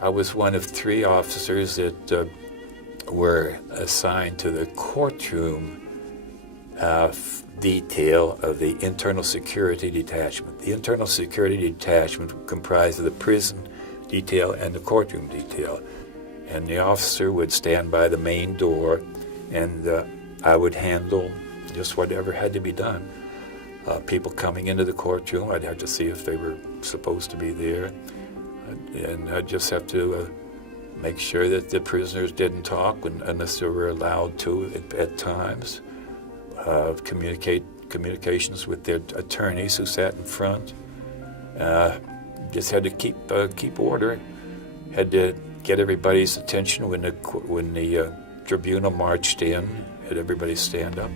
I was one of 3 officers that were assigned to the courtroom detail of the internal security detachment. The internal security detachment comprised of the prison detail and the courtroom detail. And the officer would stand by the main door, and I would handle just whatever had to be done. People coming into the courtroom, I'd have to see if they were supposed to be there. And I'd just have to make sure that the prisoners didn't talk unless they were allowed to at times. Communications with their attorneys who sat in front. Just had to keep order. Had to get everybody's attention when the tribunal marched in. Had everybody stand up.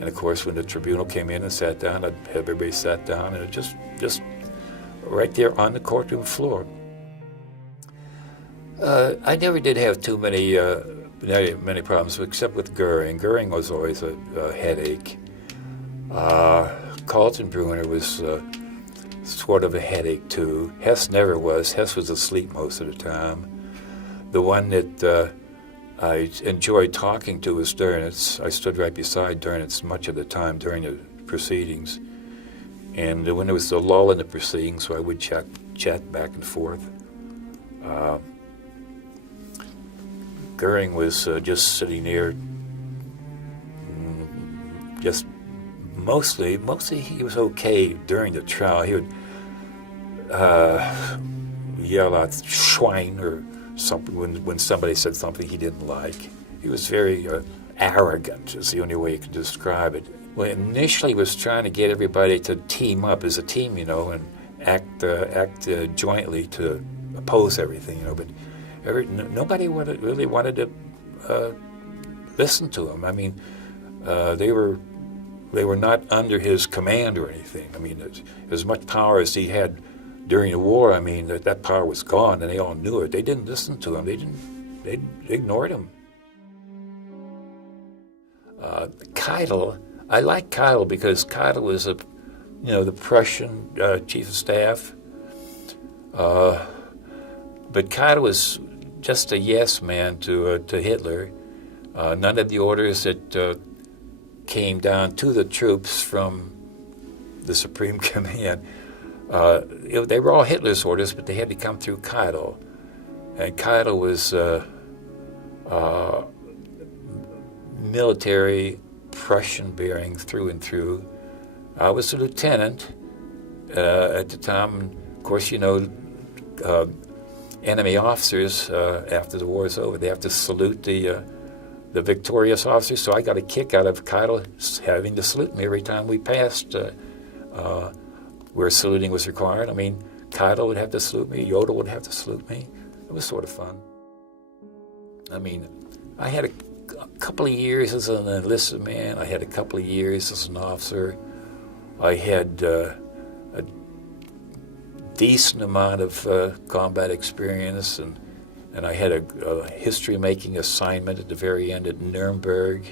And of course, when the tribunal came in and sat down, I'd have everybody sat down, and it just right there on the courtroom floor. I never did have too many problems, except with Goering. Goering was always a headache. Kaltenbrunner was sort of a headache too. Hess never was. Hess was asleep most of the time. The one that I enjoyed talking to was Dönitz. I stood right beside Dönitz much of the time during the proceedings. And when there was a lull in the proceedings, so I would chat back and forth. Goering was just sitting there, just mostly he was okay during the trial. He would yell out "Schwein" or something when somebody said something he didn't like. He was very arrogant, is the only way you can describe it. Well, initially he was trying to get everybody to team up as a team, and act jointly to oppose everything, but nobody really wanted to listen to him. I mean, they were not under his command or anything. I mean, as much power as he had during the war, I mean, that power was gone, and they all knew it. They didn't listen to him. They ignored him. Keitel, I like Keitel because Keitel was the Prussian chief of staff. But Keitel was just a yes man to Hitler. None of the orders that came down to the troops from the Supreme Command, they were all Hitler's orders, but they had to come through Keitel. And Keitel was military, Prussian-bearing through and through. I was a lieutenant at the time. Of course, enemy officers, after the war is over, they have to salute the victorious officers. So I got a kick out of Keitel having to salute me every time we passed where saluting was required. I mean, Keitel would have to salute me, Yoda would have to salute me. It was sort of fun. I mean, I had a couple of years as an enlisted man. I had a couple of years as an officer. I had a decent amount of combat experience, and I had a history-making assignment at the very end at Nuremberg,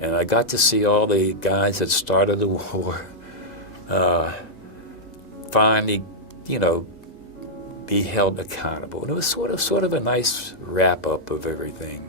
and I got to see all the guys that started the war finally, be held accountable. And it was sort of a nice wrap-up of everything.